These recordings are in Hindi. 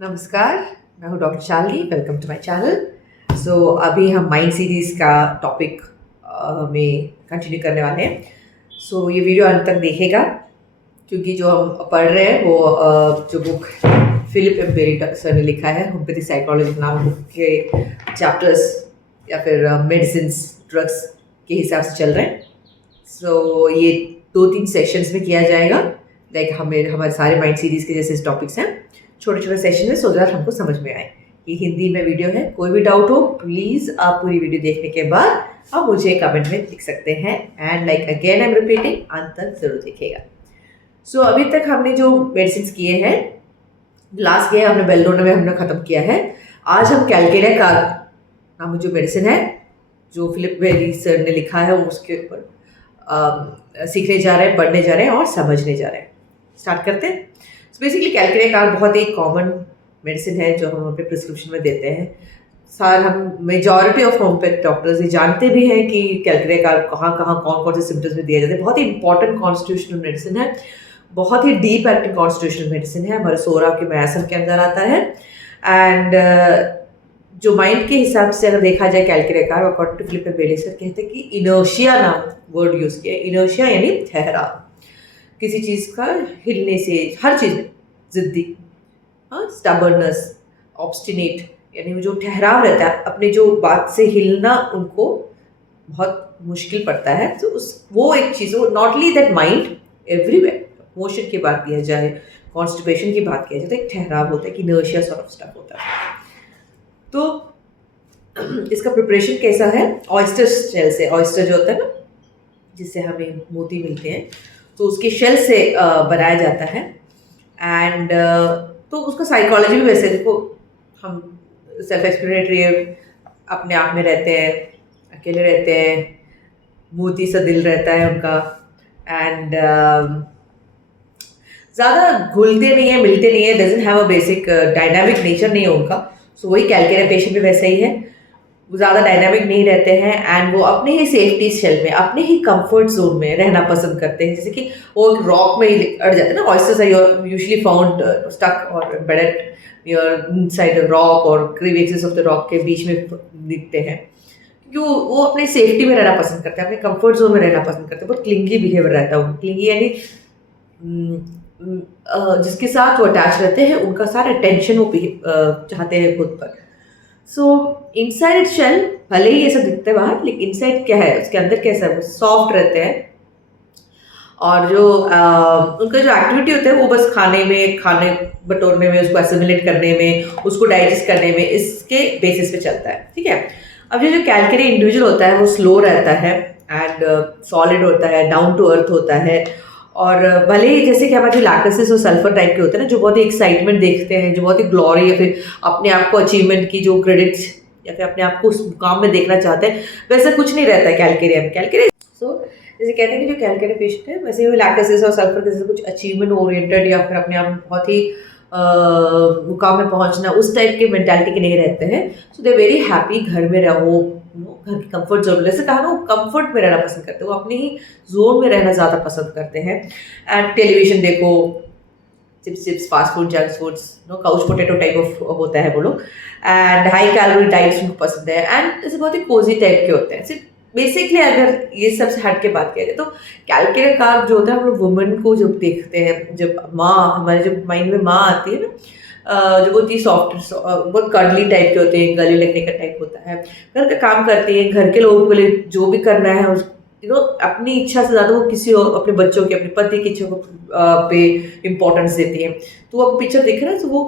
नमस्कार, मैं हूँ doctor Shalini. Welcome to my channel. अभी हम माइंड सीरीज़ का टॉपिक में कंटिन्यू करने वाले हैं। ये वीडियो अंत तक देखेगा क्योंकि जो हम पढ़ रहे हैं वो जो बुक फिलिप एम्पेरी सर ने लिखा है, होम्योपैथी साइकोलॉजी नाम बुक के चैप्टर्स या फिर मेडिसिन ड्रग्स के हिसाब से चल रहे हैं। ये 2-3 सेशंस में किया जाएगा। हमारे सारे माइंड सीरीज़ के जैसे टॉपिक्स हैं, छोटे छोटे सेशन में, सो दैट हमको समझ में आए। ये हिंदी में वीडियो है। कोई भी डाउट हो प्लीज़ आप पूरी वीडियो देखने के बाद आप मुझे कमेंट में लिख सकते हैं। And again I am repeating, अंत तक जरूर देखिएगा। अभी तक हमने जो मेडिसिन किए हैं, लास्ट किया हमने बेलडोना में हमने ख़त्म किया है। आज हम कैलकेरिया का नाम जो मेडिसिन है जो फिलिप बेरी सर ने लिखा है उसके ऊपर सीखने जा रहे हैं, पढ़ने जा रहे हैं और समझने जा रहे हैं। स्टार्ट करते हैं। बेसिकली कैलकेरिया कार्ब बहुत ही कॉमन मेडिसिन है जो हम अपने प्रिस्क्रिप्शन में देते हैं। हम मेजॉरिटी ऑफ होम्योपैथ डॉक्टर्स ये जानते भी हैं कि कैलकेरिया कार्ब कहाँ कहाँ कौन कौन से सिम्टम्स में दिया जाता है। बहुत ही इंपॉर्टेंट कॉन्स्टिट्यूशनल मेडिसिन है, बहुत ही डीप एक्टिंग कॉन्स्टिट्यूशनल मेडिसिन है। हमारे सोरा के मैसम के अंदर आता है। एंड जो माइंड के हिसाब से अगर देखा जाए calcarea carb, according to Philip Bailey sir कहते हैं कि इनर्शिया नाम वर्ड यूज़ किया। इनर्शिया यानी ठहराव, किसी चीज़ का हिलने से, हर चीज़ में जिद्दी, स्टबर्नस, ऑब्स्टिनेट, यानी वो जो ठहराव रहता है, अपने जो बात से हिलना उनको बहुत मुश्किल पड़ता है। तो वो एक चीज़, वो not only that mind, everywhere, motion की बात किया जाए, कॉन्स्टिपेशन की बात किया जाए, तो एक ठहराव होता है कि इनर्शिया सॉर्ट ऑफ स्टफ होता है। तो इसका प्रिपरेशन कैसा है? ऑयस्टर शेल से, ऑयस्टर जो होता है ना जिससे हमें मोती मिलते हैं, तो उसके शेल से बनाया जाता है। एंड तो उसका साइकोलॉजी भी वैसे देखो, हम सेल्फ एक्सप्लेनेटरी है, अपने आप में रहते हैं, अकेले रहते हैं, मोती सा दिल रहता है उनका। एंड ज़्यादा घुलते नहीं है, मिलते नहीं है, doesn't have a basic dynamic nature नहीं है उनका। वही कैलकेरिया पेशेंट भी वैसे ही है, वो ज़्यादा डायनामिक नहीं रहते हैं। एंड वो अपने ही सेफ्टी शेल में, अपने ही कंफर्ट जोन में रहना पसंद करते हैं। जैसे कि वो एक रॉक में ही अड़ जाते हैं ना, oysters are usually found stuck और embedded near inside the rock, और क्रीवेसेस ऑफ द रॉक के बीच में दिखते हैं, क्योंकि वो अपने सेफ्टी में रहना पसंद करते हैं, अपने कंफर्ट जोन में रहना पसंद करते हैं। बहुत क्लिंगी बिहेवियर रहता है उनका। क्लिंगी यानी जिसके साथ वो अटैच रहते हैं उनका सारा अटेंशन वो चाहते हैं खुद पर। इनसाइड शेल भले ही ऐसा दिखता है बाहर, लेकिन इनसाइड क्या है, उसके अंदर कैसा है, वो सॉफ्ट रहते हैं। और जो उनका जो एक्टिविटी होता है वो बस खाने बटोरने में, उसको एसिमिलेट करने में, उसको डाइजेस्ट करने में, इसके बेसिस पे चलता है। ठीक है। अब ये जो कैलकेरिया इंडिविजुअल होता है वो स्लो रहता है एंड सॉलिड होता है, डाउन टू अर्थ होता है। और भले ही जैसे कि हमारे लैक्टोसिस और सल्फर टाइप के होते हैं ना, जो बहुत ही एक्साइटमेंट देखते हैं, जो बहुत ही ग्लोरी या फिर अपने आप को अचीवमेंट की जो क्रेडिट्स या फिर अपने आप को उस काम में देखना चाहते हैं, वैसा कुछ नहीं रहता है कैलकेरिया में। कैलकेरिया जैसे कहते हैं कि जो कैलकेरिया पेशेंट है, वैसे ही लैक्टोसिस और सल्फर के जैसे कुछ अचीवमेंट ओरिएंटेड या फिर अपने आप में बहुत ही मुकाम में पहुंचना, उस टाइप के मेंटालिटी के नहीं रहते हैं। सो दे वेरी हैप्पी, घर में रहो, घर की कंफर्ट जोन, जैसे कहा ना, वो कंफर्ट में रहना पसंद करते हैं, वो अपने ही जोन में रहना ज़्यादा पसंद करते हैं। एंड टेलीविजन देखो, chips, fast food, junk foods, couch potato type of होता है वो लोग। एंड हाई कैलोरी डाइट्स उनको पसंद है। एंड जैसे बहुत ही कोजी टाइप के होते हैं। सिर्फ बेसिकली अगर ये सबसे हट के बात किया जाए तो कैलकेरिया कार्ब जो होता है, हम लोग वुमेन को जब देखते हैं, जब माँ, हमारे जब माइंड में माँ आती है ना, जो बहुत ही सॉफ्ट, बहुत कर्डली टाइप के होते हैं, गले लगने का टाइप होता है, घर का काम करती है, घर के लोगों के लिए जो भी करना है अपनी इच्छा से ज़्यादा वो किसी और, अपने बच्चों की, अपने पति की इच्छा को पे इम्पोर्टेंस देती है। तो वो पिक्चर देख रहे हैं, तो वो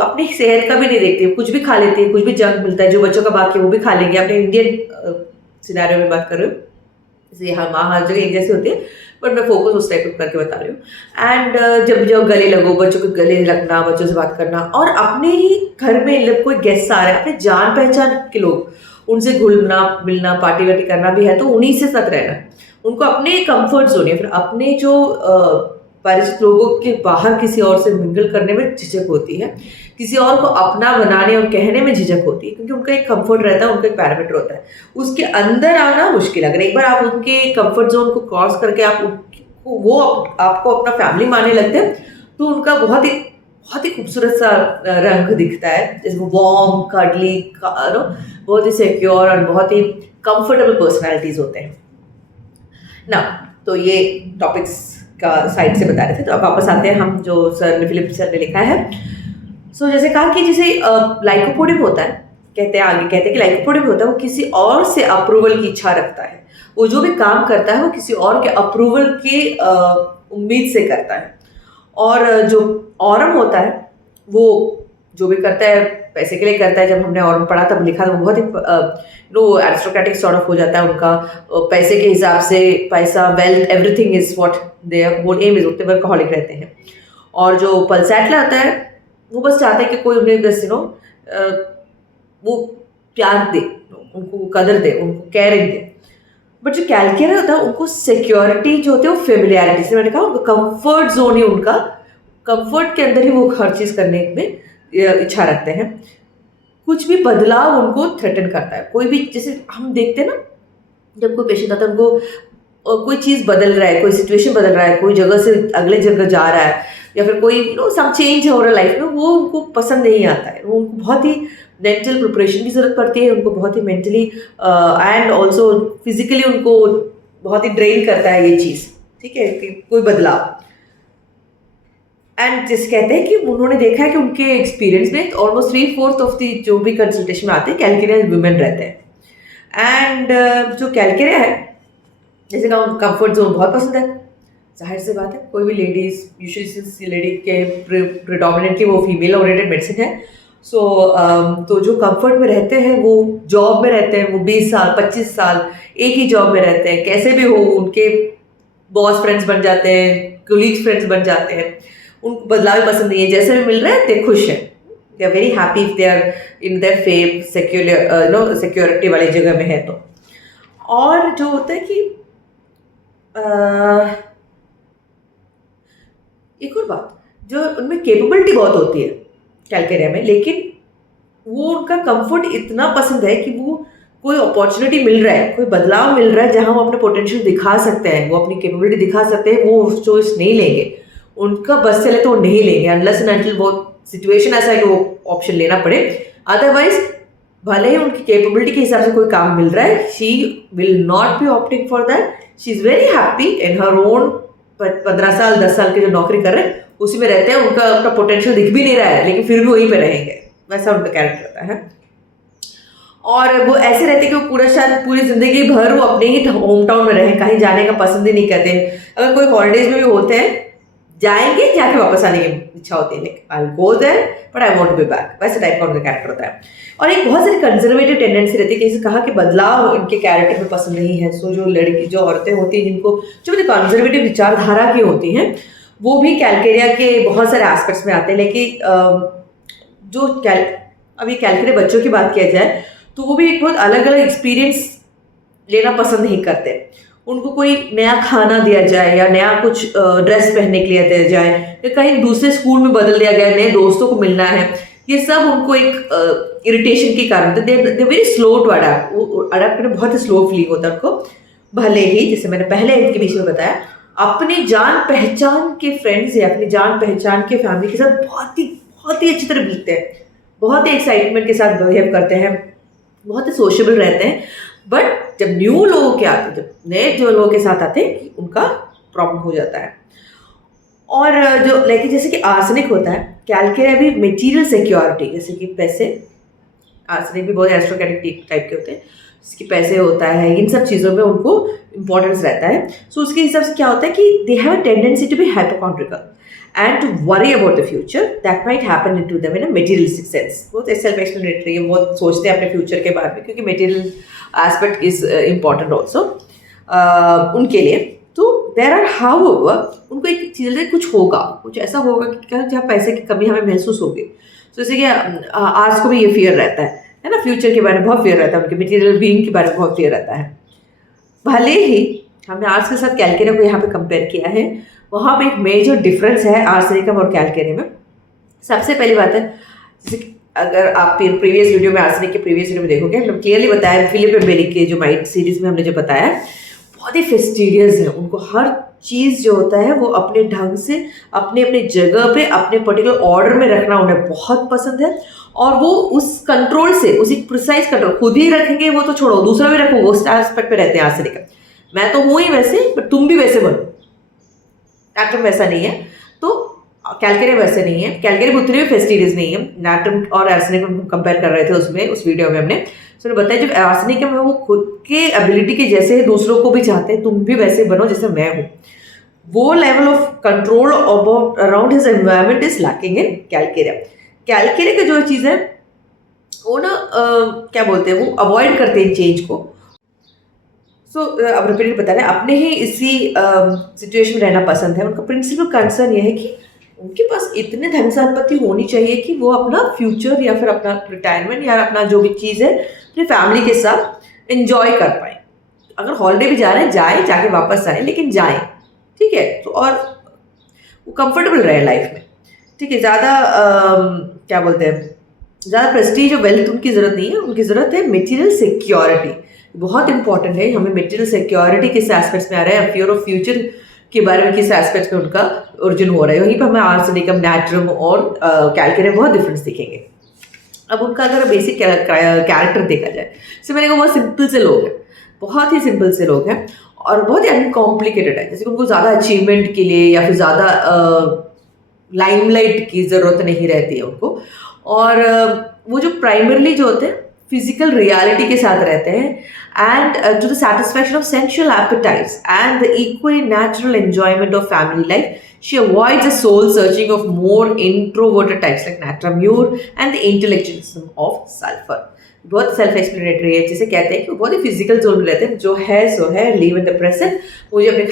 अपनी सेहत का भी नहीं देखती है, कुछ भी खा लेती है, कुछ भी जंक मिलता है जो बच्चों का बाकी है वो भी खा लेंगे। अपने इंडियन सिनेरियो में बात कर रही हूँ, जैसे यहाँ माँ हर जगह एक जैसी होती है, बट मैं फोकस उस टाइप करके बता रही हूँ। एंड जब गले लगो, बच्चों के गले लगना, बच्चों से बात करना, और अपने ही घर में कोई गेस्ट आ रहे हैं, अपने जान पहचान के लोग, उनसे घुलना मिलना, पार्टी वार्टी करना भी है तो उन्हीं से साथ रहना। उनको अपने कंफर्ट जोन या फिर अपने जो परिचित लोगों के बाहर किसी और से मिंगल करने में झिझक होती है, किसी और को अपना बनाने और कहने में झिझक होती है, क्योंकि उनका एक कंफर्ट रहता है, उनका एक पैरामीटर होता है, उसके अंदर आना मुश्किल। अगर एक बार आप उनके कंफर्ट जोन को क्रॉस करके आप वो आपको अपना फैमिली मानने लगते हैं, तो उनका बहुत ही बहुत ही खूबसूरत सा रंग दिखता है, जैसे वो वार्म कडली, बहुत ही सिक्योर और बहुत ही कंफर्टेबल पर्सनालिटीज होते हैं ना। तो ये टॉपिक्स का साइड से बता रहे थे। तो अब वापस आते हैं हम जो सर ने, फिलिप सर ने लिखा है। सो जैसे कहा कि जैसे लाइकोपोडियम होता है, कहते हैं कि लाइकोपोडियम होता है वो किसी और से अप्रूवल की इच्छा रखता है। वो जो भी काम करता है वो किसी और के अप्रूवल की उम्मीद से करता है। और जो ऑरम होता है वो जो भी करता है पैसे के लिए करता है। जब हमने ऑरम पढ़ा तब लिखा था वो बहुत ही एरिस्टोक्रेटिक सॉर्ट ऑफ हो जाता है उनका, पैसे के हिसाब से, पैसा, wealth, everything is what their whole aim is, उतने वर्कहॉलिक रहते हैं। और जो पल्सैटला होता है वो बस चाहता है कि कोई उन्हें बस वो प्यार दे, उनको कदर दे, उनको केयरिंग दे। बट जो कैलकेरिया होता है उनको सिक्योरिटी जो होती है वो फेमिलियरिटी से, मैंने कहा कंफर्ट जोन ही उनका, कंफर्ट के अंदर ही वो हर चीज़ करने में इच्छा रखते हैं। कुछ भी बदलाव उनको थ्रेटन करता है। कोई भी, जैसे हम देखते हैं ना, जब कोई पेशेंट आता है उनको कोई चीज़ बदल रहा है, कोई सिचुएशन बदल रहा है, कोई जगह से अगले जगह जा रहा है, या फिर कोई सम चेंज हो रहा है लाइफ में, वो उनको पसंद नहीं आता है। वो उनको बहुत ही मेंटल प्रिपरेशन की ज़रूरत पड़ती है, उनको बहुत ही मेंटली एंड ऑल्सो फिजिकली उनको बहुत ही ड्रेन करता है ये चीज़, ठीक है, कि कोई बदलाव। एंड जिस कहते हैं कि उन्होंने देखा है कि उनके एक्सपीरियंस में ऑलमोस्ट 3/4 ऑफ दी जो भी कंसल्टेशन में आते हैं कैलकेरिया वुमेन रहते हैं। एंड जो कैलकेरिया है, जैसे कहा कंफर्ट जोन बहुत पसंद है, जाहिर सी बात है। कोई भी लेडीज, यूजुअली लेडी के प्रिडोमिनेंटली वो फीमेल ओरिएंटेड मेडिसिन है। सो तो जो कंफर्ट में रहते हैं वो जॉब में रहते हैं, वो 20 साल 25 साल एक ही जॉब में रहते हैं, कैसे भी हो उनके बॉस फ्रेंड्स बन जाते हैं, कोलीग्स फ्रेंड्स बन जाते हैं, उनको बदलाव भी पसंद नहीं है, जैसे भी मिल रहा है ते खुश हैं, they are very happy if they are in their fame, security वाली जगह में है तो। और जो होता है कि एक और बात, जो उनमें कैपेबिलिटी बहुत होती है कैलकेरिया में, लेकिन वो उनका कंफर्ट इतना पसंद है कि वो कोई अपॉर्चुनिटी मिल रहा है, कोई बदलाव मिल रहा है जहां वो अपने पोटेंशियल दिखा सकते हैं, वो अपनी कैपेबिलिटी दिखा सकते हैं, वो चॉइस नहीं लेंगे। उनका बस चले तो वो नहीं लेंगे, अनलेस एंड अनटिल वो सिचुएशन ऐसा है कि वो ऑप्शन लेना पड़े। अदरवाइज भले ही उनकी कैपेबिलिटी के हिसाब से कोई काम मिल रहा है, she will not be opting for that. She is very happy in her own 15 साल 10 साल के जो नौकरी कर रहे हैं उसी में रहते हैं। उनका अपना पोटेंशियल दिख भी नहीं रहा है, लेकिन फिर भी वहीं पे रहेंगे, वैसा उनका कैरेक्टर रहता है। और वो ऐसे रहते हैं कि वो पूरी जिंदगी भर वो अपने ही होम टाउन में रहे, कहीं जाने का पसंद ही नहीं करते। अगर कोई हॉलीडेज में भी होते हैं, जाएंगे, जाके वापस आने की इच्छा होती है, like I go there but I want to be back, वैसे टाइप का उनका कैरेक्टर होता है। और एक बहुत सारी कंजर्वेटिव टेंडेंसी रहती है, जैसे कहा कि बदलाव इनके कैरेक्टर में पसंद नहीं है। सो जो औरतें होती हैं जिनको जो कंजर्वेटिव विचारधारा की होती हैं, वो भी कैलकेरिया के बहुत सारे एस्पेक्ट्स में आते हैं। लेकिन जो अभी कैलकेरिया बच्चों की बात किया जाए तो वो भी एक बहुत अलग अलग एक्सपीरियंस लेना पसंद नहीं करते। उनको कोई नया खाना दिया जाए या नया कुछ ड्रेस पहनने के लिए दिया जाए या कहीं दूसरे स्कूल में बदल दिया गया, नए दोस्तों को मिलना है, ये सब उनको एक इरिटेशन के कारण they very slow to adapt. वो अडैप्ट करने बहुत ही स्लो फीलिंग होता है उनको। भले ही जैसे मैंने पहले इनके बीच में बताया, अपनी जान पहचान के फ्रेंड्स या अपनी जान पहचान के फैमिली के साथ बहुत ही अच्छी तरह मिलते हैं, बहुत ही एक्साइटमेंट के साथ बिहेव करते हैं, बहुत ही सोशेबल रहते हैं। बट जब न्यू लोगों के आते, जब नए जो लोगों के साथ आते हैं, उनका प्रॉब्लम हो जाता है। और जो लेकिन जैसे कि आर्सेनिक होता है, कैलकेरिया भी मटेरियल सिक्योरिटी, जैसे कि पैसे, आर्सेनिक भी बहुत एरिस्टोक्रेटिक टाइप के होते हैं, जिसके पैसे होता है, इन सब चीज़ों में उनको इंपॉर्टेंस रहता है। सो उसके हिसाब से क्या होता है कि they have a tendency to be hypochondriacal and to worry about the future that might happen to them in a materialistic sense. बहुत सेल्फ एक्सप्लेनेटरी है, बहुत सोचते हैं अपने फ्यूचर के बारे में, क्योंकि material aspect is important also उनके लिए। तो देर आर हाउएवर उनको एक चीज़ कुछ होगा, कुछ ऐसा होगा कि जहाँ पैसे की कमी हमें महसूस होगी। तो जैसे कि आज को भी ये फियर रहता है ना, फ्यूचर के बारे में बहुत फियर रहता है, उनके मटेरियल बीइंग के बारे में बहुत फियर रहता है। भले ही हमने आज के साथ कैलकेरिया को यहाँ पे कंपेयर किया है, वहाँ पे एक मेजर डिफरेंस है आर्सेनिकम और कैलकेरिया में। सबसे पहली बात है, जैसे अगर आप प्रीवियस वीडियो में, आर्सेनिक के प्रीवियस वीडियो में देखोगे, हमने क्लियरली बताया, फिलिप एम्बेरी के जो माइंड सीरीज में हमने जो बताया, बहुत ही फेस्टिडियस है, उनको हर चीज़ जो होता है वो अपने ढंग से अपने अपने जगह पे अपने पर्टिकुलर ऑर्डर में रखना उन्हें बहुत पसंद है। और वो उस कंट्रोल से, उसी प्रिसाइज कंट्रोल खुद ही रखेंगे, वो तो छोड़ो, दूसरा भी रखो, उस एस्पेक्ट पे रहते हैं आज से लेकर। मैं तो हूँ ही वैसे, बट तुम भी वैसे बनो। नैट्रम वैसा नहीं है, तो कैलकेरिया वैसे नहीं है, कैलकेरिया उतनी भी फेस्टिडियस नहीं है। नैट्रम और आर्सेनिकम कंपेयर कर रहे थे उसमें, उस वीडियो में हमने तो बताया, जब आर्सेनिकम है वो खुद के एबिलिटी के जैसे दूसरों को भी चाहते हैं, तुम भी वैसे बनो जैसे मैं हूँ। वो level of control about around his environment is lacking in Calcarea. Calcarea का जो चीज़ है वो ना क्या बोलते हैं, वो अवॉइड करते हैं चेंज को। सो अब रिपीटेड बता रहे हैं, अपने ही इसी सिचुएशन में रहना पसंद है। उनका प्रिंसिपल कंसर्न यह है कि उनके पास इतने धन संपत्ति होनी चाहिए कि वो अपना फ्यूचर या फिर अपना रिटायरमेंट या अपना जो भी चीज़ है अपनी फैमिली के साथ एंजॉय कर पाए। अगर हॉलीडे भी जा रहे हैं, जाए, जाके वापस आए, लेकिन जाएं, ठीक है, तो और वो कंफर्टेबल रहे लाइफ में, ठीक है। ज़्यादा क्या बोलते हैं, ज़्यादा प्रेस्टीज और वेल्थ उनकी ज़रूरत नहीं है, उनकी ज़रूरत है मटेरियल सिक्योरिटी। बहुत इंपॉर्टेंट है, हमें मटेरियल सिक्योरिटी किस एस्पेक्ट्स में आ रहा है, फियर ऑफ फ्यूचर के बारे में किस एस्पेक्ट्स में उनका ओरिजिन हो रहा है। वहीं पर हमें आर्सेनिकम, नैट्रम और कैलकेरिया बहुत डिफरेंस दिखेंगे। अब उनका अगर बेसिक कैरेक्टर देखा जाए, जैसे मैंने कहा बहुत सिंपल से लोग हैं, बहुत ही सिंपल से लोग हैं और बहुत ही अनकॉम्प्लिकेटेड है। जैसे उनको ज़्यादा अचीवमेंट के लिए या फिर ज़्यादा लाइमलाइट की ज़रूरत नहीं रहती है उनको। और वो जो प्राइमरली जो होते हैं फिजिकल रियलिटी के साथ रहते हैं, and to the satisfaction of sensual appetites and the equally natural enjoyment of family life, she avoids a soul searching of more introverted types like natramure and the intellectualism of sulfur। बहुत सेल्फ एक्सप्लेनेटरी है, जिसे कहते हैं कि वो बहुत ही फिजिकल जोन में रहते हैं, जो है सो है, लिव इन द प्रेजेंट। मुझे अपने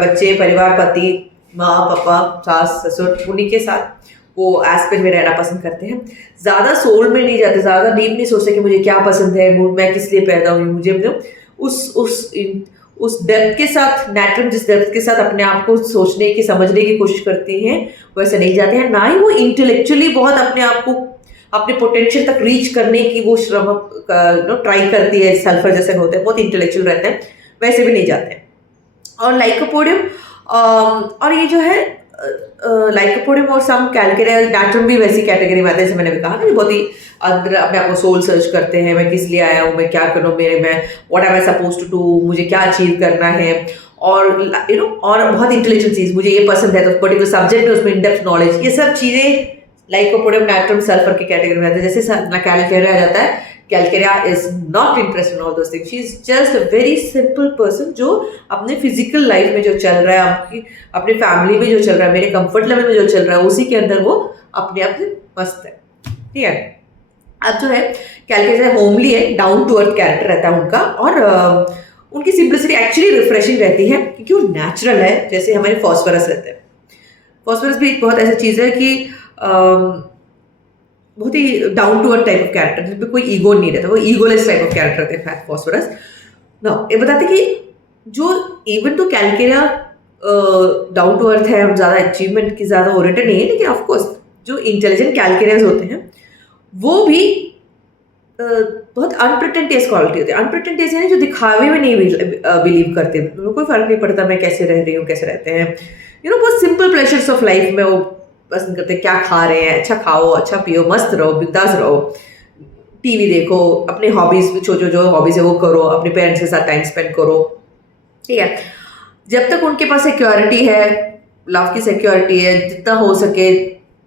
बच्चे, परिवार, पति, माँ, पापा, सास, ससुर, उन्हीं के साथ वो एस्पेक्ट में रहना पसंद करते हैं। ज़्यादा सोल में नहीं जाते, ज़्यादा डीप नहीं सोचते कि मुझे क्या पसंद है, मैं किस लिए पैदा हुई, मुझे अपने उस डेप्थ के साथ, नैट्रम जिस डेप्थ के साथ अपने आप को सोचने की, समझने की कोशिश करती हैं, वैसे नहीं जाते हैं। ना ही वो इंटेलेक्चुअली बहुत अपने आप को अपने पोटेंशियल तक रीच करने की वो श्रम ट्राई करती है। सल्फर जैसे होते हैं, बहुत इंटेलेक्चुअल रहते हैं, वैसे भी नहीं जाते हैं। और लाइकोपोडियम और ये जो है लाइकोपोडियम और सम कैलकेरिया, नैट्रम भी वैसी कैटेगरी में आते हैं। जैसे मैंने भी कहा ना, बहुत ही अंदर अपने आप को सोल सर्च करते हैं, मैं किस लिए आया हूँ, मैं क्या करूँ, मैं what am I suppose to do, मुझे क्या अचीव करना है। और और बहुत इंटेलिजेंट चीज़, मुझे ये पसंद है तो पर्टिकुलर सब्जेक्ट में उसमें इन डेप्थ नॉलेज, ये सब चीज़ें लाइकोपोडियम, नैट्रम, सल्फर की कैटेगरी में आते हैं। जैसे कैलकेरिया आ जाता है, Calcarea is not interested in all those things, she is just a very simple person जो अपने फिजिकल लाइफ में जो चल रहा है, अपनी फैमिली में जो चल रहा है, मेरे कंफर्ट लेवल में जो चल रहा है, उसी के अंदर वो अपने आप से मस्त है, ठीक है। अब जो है कैलकेरिया होमली है, डाउन टू अर्थ कैरेक्टर रहता है उनका, और उनकी सिंपलिसिटी एक्चुअली रिफ्रेशिंग रहती है क्योंकि वो नेचुरल है, जैसे हमारे फॉस्फोरस रहते हैं। फॉस्फोरस भी एक बहुत ऐसी चीज़ है कि बहुत ही down to earth type of character, जिसमें कोई ईगो नहीं रहता, वो ईगोलेस टाइप ऑफ कैरेक्टर रहते हैं फॉस्फोरस। ना ये बताते कि जो इवन तो कैलकेरिया डाउन टू अर्थ है, ज़्यादा अचीवमेंट की ज़्यादा ओरिएंटेड नहीं है, लेकिन ऑफकोर्स जो इंटेलिजेंट कैलकेरियाज होते हैं वो भी बहुत अनप्रिटेंटियस क्वालिटी होती है। अनप्रिटेंटियस यानी जो दिखावे में नहीं बिलीव करते, उनको कोई फर्क नहीं पड़ता मैं कैसे रह रही हूँ, कैसे रहते हैं, बहुत सिंपल प्लेजर्स ऑफ लाइफ में वो पसंद करते हैं। क्या खा रहे हैं, अच्छा खाओ, अच्छा पियो, मस्त रहो, बिंदास रहो, टीवी देखो, अपने हॉबीज जो हॉबीज है वो करो, अपने पेरेंट्स के साथ टाइम स्पेंड करो, ठीक है। जब तक उनके पास सिक्योरिटी है, लव की सिक्योरिटी है, जितना हो सके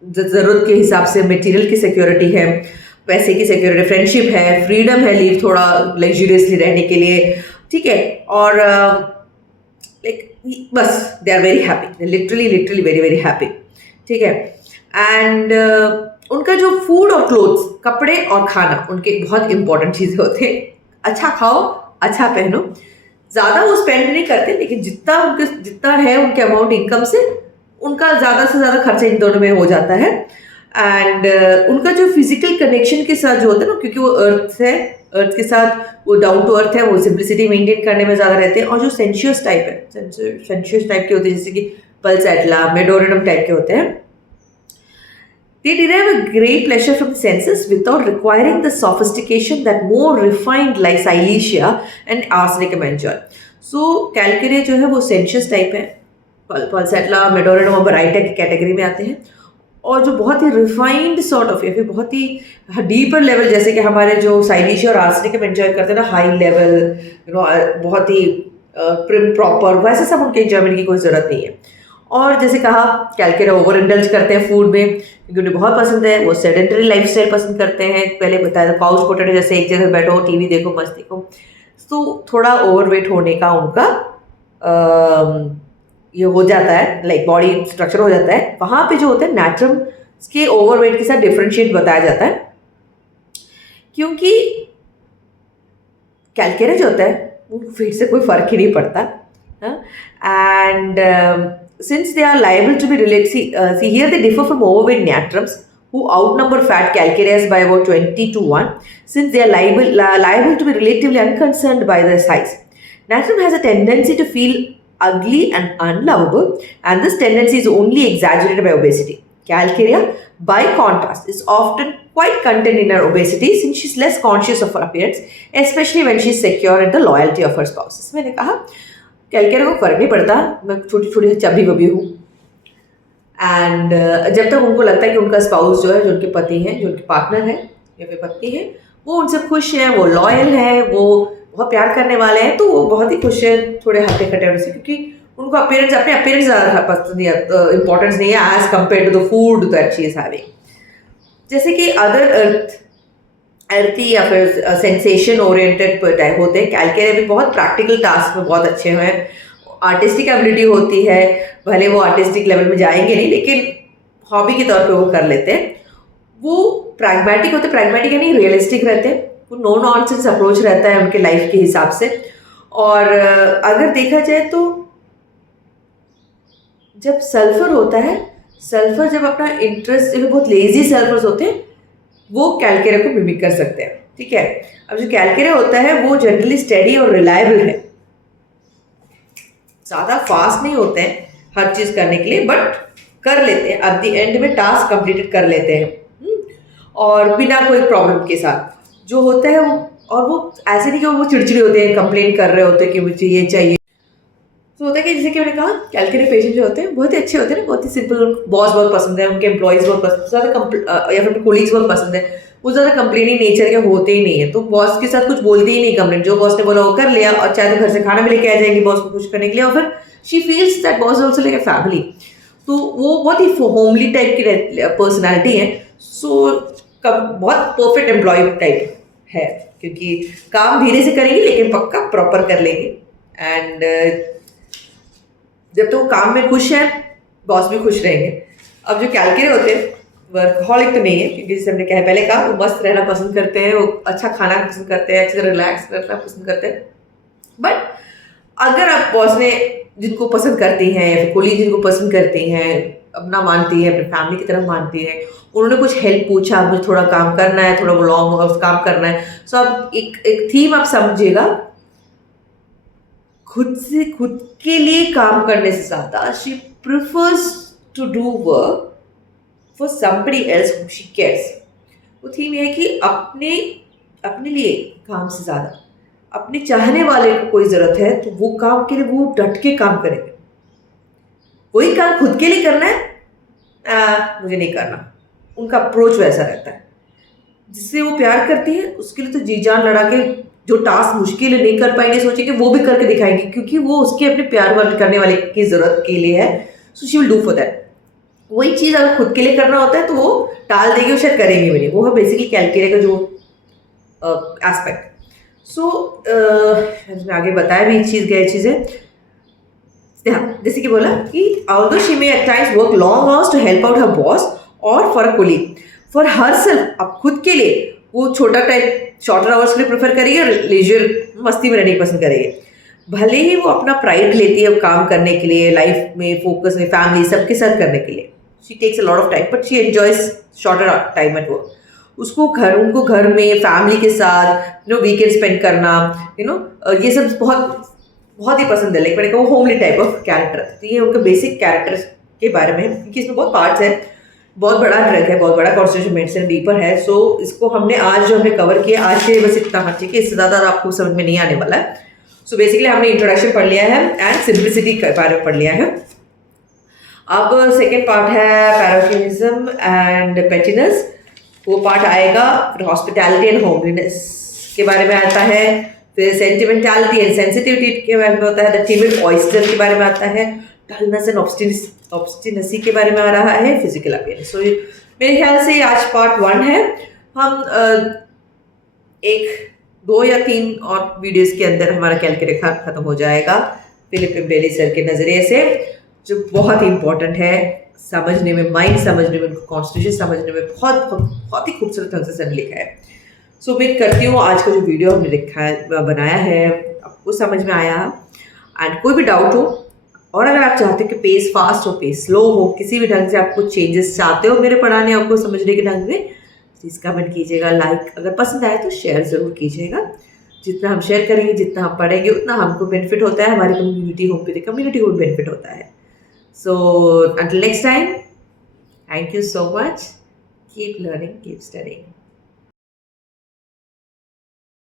ज़रूरत के हिसाब से मटेरियल की सिक्योरिटी है, पैसे की सिक्योरिटी, फ्रेंडशिप है, फ्रीडम है, लीव थोड़ा लग्जूरियसली रहने के लिए, ठीक है। और लाइक बस they are very happy, literally very very happy, ठीक है। एंड उनका जो फूड और क्लोथ्स, कपड़े और खाना, उनके बहुत इंपॉर्टेंट चीज़ें होते हैं। अच्छा खाओ, अच्छा पहनो, ज़्यादा वो स्पेंड नहीं करते, लेकिन जितना है उनके अमाउंट इनकम से, उनका ज़्यादा से ज़्यादा खर्चा इन दोनों में हो जाता है। एंड उनका जो फिजिकल कनेक्शन के साथ जो होता है ना, क्योंकि वो अर्थ है, अर्थ के साथ वो डाउन टू अर्थ है, वो सिंप्लिसिटी मेंटेन करने में ज़्यादा रहते हैं। और जो सेंशियस टाइप है, सेंशियस टाइप के होते हैं, जैसे कि पल्सैटला, मेडोरिनम टाइप के होते हैं, they derive a great pleasure from the senses without requiring the sophistication that more refined like Silesia and Arsenicum enjoy. So Calcarea जो है वो सेंशियस टाइप है, पल्सेटला, मेडोरन और ब्राइटा की कैटेगरी में आते हैं। और जो बहुत ही रिफाइंड सॉर्ट ऑफ या फिर बहुत ही डीपर लेवल, जैसे कि हमारे जो साइनिशी और आर्सेनिक हम एंजॉय करते हैं ना, हाई लेवल, बहुत ही प्रिम प्रॉपर, वैसे सब उनके एंजॉयमेंट की कोई ज़रूरत नहीं है। और जैसे कहा, कैलकेरिया ओवर इंडल्ज करते हैं फूड में क्योंकि उन्हें बहुत पसंद है। वो सेडेंटरी लाइफस्टाइल पसंद करते हैं, पहले बताया था, काउच पोटैटो, जैसे एक जगह बैठो, टीवी देखो, मस्त देखो। तो थोड़ा ओवरवेट होने का उनका ये हो जाता है, लाइक बॉडी स्ट्रक्चर हो जाता है। वहाँ पे जो होता है नेचुरल के ओवरवेट के साथ डिफरेंशिएट बताया जाता है, क्योंकि कैलकेरिया जो होता है वो वेट से कोई फर्क ही नहीं पड़ता। And since they are liable to be related, see here they differ from overweight natrums who outnumber fat calcareas by about 20 to 1, since they are liable to be relatively unconcerned by their size. Natrum has a tendency to feel ugly and unlovable, and this tendency is only exaggerated by obesity. Calcaria, by contrast, is often quite content in her obesity since she's less conscious of her appearance, especially when she's secure in the loyalty of her spouses. मैंने कहा कैलकेरिया को फर्क नहीं पड़ता, मैं छोटी छोटी चबी बबी हूँ। एंड जब तक उनको लगता है कि उनका स्पाउस जो है, जो उनके पति हैं, जो उनके पार्टनर है या फिर पत्नी है, वो उनसे खुश है, वो लॉयल है, वो बहुत प्यार करने वाले हैं, तो वो बहुत ही खुश है थोड़े हट्टे कट्टे उनसे, क्योंकि उनको अपीयरेंस, अपने अपीयरेंस ज़्यादा पसंद नहीं, इंपॉर्टेंस नहीं है as compared to the food that she is having. जैसे कि अदर अर्थी या फिर सेंसेशन ओरिएंटेड टाइप होते हैं, कैलकेरिया भी बहुत प्रैक्टिकल टास्क में बहुत अच्छे हैं। आर्टिस्टिक एबिलिटी होती है, भले वो आर्टिस्टिक लेवल में जाएंगे नहीं, लेकिन हॉबी के तौर पे वो कर लेते हैं। वो प्रैग्मेटिक होते, प्रैग्मेटिक यानी रियलिस्टिक रहते हैं, वो नो नॉनसेंस अप्रोच रहता है उनके लाइफ के हिसाब से। और अगर देखा जाए तो जब सल्फर होता है, सल्फर जब अपना इंटरेस्ट, बहुत लेजी सल्फर्स होते हैं, वो कैलकेरिया को मिमिक कर सकते हैं, ठीक है। अब जो कैलकेरिया होता है वो जनरली स्टेडी और रिलायबल है, ज़्यादा फास्ट नहीं होते हैं हर चीज़ करने के लिए, बट कर लेते हैं, अब द एंड में टास्क कंप्लीटेड कर लेते हैं और बिना कोई प्रॉब्लम के साथ जो होता है वो। और वो ऐसे नहीं कि वो चिड़चिड़े होते हैं, कंप्लेन कर रहे होते हैं कि मुझे ये चाहिए। तो होता है कि जैसे कि मैंने कहा, कैलकेरिया पेशेंट जो होते हैं बहुत ही अच्छे होते हैं ना, बहुत ही सिंपल, बॉस बहुत पसंद है, उनके एम्प्लॉयज़ बहुत पसंद, ज़्यादा या फिर कोलीग्स बहुत पसंद है, वो ज़्यादा कंप्लेनिंग नेचर के होते ही नहीं है, तो बॉस के साथ कुछ बोलते ही नहीं कंप्लेन, जो बॉस ने बोला वो कर लिया, और चाहे तो घर से खाना भी लेके आ जाएंगी बॉस को खुश करने के लिए, और फिर she feels that boss also like a family. तो वो बहुत ही होमली टाइप की पर्सनैलिटी है। सो बहुत परफेक्ट एम्प्लॉय टाइप है, क्योंकि काम धीरे से करेंगे लेकिन पक्का प्रॉपर कर लेंगे। एंड जब तो काम में खुश है, बॉस भी खुश रहेंगे। अब जो कैलकेरिया होते हैं, वर्कहॉलिक तो नहीं है, क्योंकि जैसे हमने कहा पहले कहा, वो मस्त रहना पसंद करते हैं, वो अच्छा खाना पसंद करते हैं, अच्छे से रिलैक्स रहना पसंद करते हैं। बट अगर आप बॉस ने जिनको पसंद करती हैं या फिर कोलीग जिनको पसंद करती हैं, अपना मानती है, अपनी फैमिली की तरफ मानती है, उन्होंने कुछ हेल्प पूछा, मुझे थोड़ा काम करना है, थोड़ा लॉन्ग हाउस काम करना है, सो अब एक थीम आप समझिएगा, खुद के लिए काम करने से ज़्यादा she prefers to do work for somebody else whom she cares. वो थीम ये है कि अपने लिए काम से ज़्यादा अपने चाहने वाले को कोई ज़रूरत है तो वो काम के लिए वो डट के काम करेंगे। वही काम खुद के लिए करना है, मुझे नहीं करना, उनका अप्रोच वैसा रहता है। जिससे वो प्यार करती है उसके लिए तो जी जान लड़ा के, जो टास्क मुश्किल नहीं कर पाएंगे सोचेंगे वो भी करके दिखाएंगे, क्योंकि वो उसके अपने प्यार वाले करने वाले की ज़रूरत के लिए है, so she will do for that. वही चीज़ अगर खुद के लिए करना होता है तो वो टाल देगी और शायद करेंगे भी नहीं। वो है बेसिकली कैलकेरिया का जो एस्पेक्ट। सो मैं आगे बताया भी चीज़ है, जैसे कि बोला कि although she may at times work long hours to help out her boss or for a colleague, for herself, अब खुद के लिए वो छोटा टाइप शॉर्टर आवर्स के लिए प्रेफर करेगी और लेजर मस्ती में रहने की पसंद करेगी। भले ही वो अपना प्राइड लेती है काम करने के लिए, लाइफ में फोकस में, फैमिली सबके साथ करने के लिए, she takes a lot of time, but she enjoys shorter time at work. उनको घर में फैमिली के साथ वीकेंड स्पेंड करना, ये सब बहुत ही पसंद है। लाइक मैंने कहा वो होमली टाइप ऑफ कैरेक्टर, तो ये उनके बेसिक कैरेक्टर्स के बारे में, क्योंकि इसमें बहुत पार्ट्स हैं, बहुत बड़ा ड्रग है, बहुत बड़ा कॉन्स्टिट्यूशन मेडिसिन डीपर है। सो इसको हमने कवर किया आज से, बस इतना हर चीज़, इससे ज़्यादा आपको समझ में नहीं आने वाला है। सो बेसिकली हमने इंट्रोडक्शन पढ़ लिया है एंड सिंप्लिसिटी के बारे में पढ़ लिया है। अब सेकेंड पार्ट है पैरोकिनिज्म एंड पेटिनस। वो पार्ट आएगा। फिर हॉस्पिटैलिटी एंड होमलीनेस के बारे में आता है। फिर सेंटिमेंटालिटी एंड सेंसिटिविटी के बारे में होता है। द टिमिड ऑयस्टर के बारे में आता है। डलनेस एंड ऑब्स्टिनेसी के बारे में आ रहा है। Physical appearance. सो मेरे ख्याल से आज पार्ट 1 है। हम एक 2 या 3 और वीडियोस के अंदर हमारा कैलकुलेटर खत्म हो जाएगा फिलिप एम्बेली सर के नज़रिए से, जो बहुत ही इंपॉर्टेंट है समझने में, माइंड समझने में, कॉन्स्टिट्यूशन समझने में बहुत ही खूबसूरत ढंग से सर लिखा है। सो उम्मीद करती हूँ आज का जो वीडियो हमने लिखा है, बनाया है, आपको समझ में आया। एंड कोई भी डाउट हो और अगर आप चाहते हो कि पेस फास्ट हो, पेस स्लो हो, किसी भी ढंग से आप कुछ चेंजेस चाहते हो मेरे पढ़ाने आपको समझने के ढंग में, प्लीज़ कमेंट कीजिएगा, लाइक, अगर पसंद आए तो शेयर ज़रूर कीजिएगा। जितना हम शेयर करेंगे, जितना हम पढ़ेंगे, उतना हमको बेनिफिट होता है, हमारी कम्युनिटी को बेनिफिट होता है। So until next time, thank you so much. Keep learning, keep studying.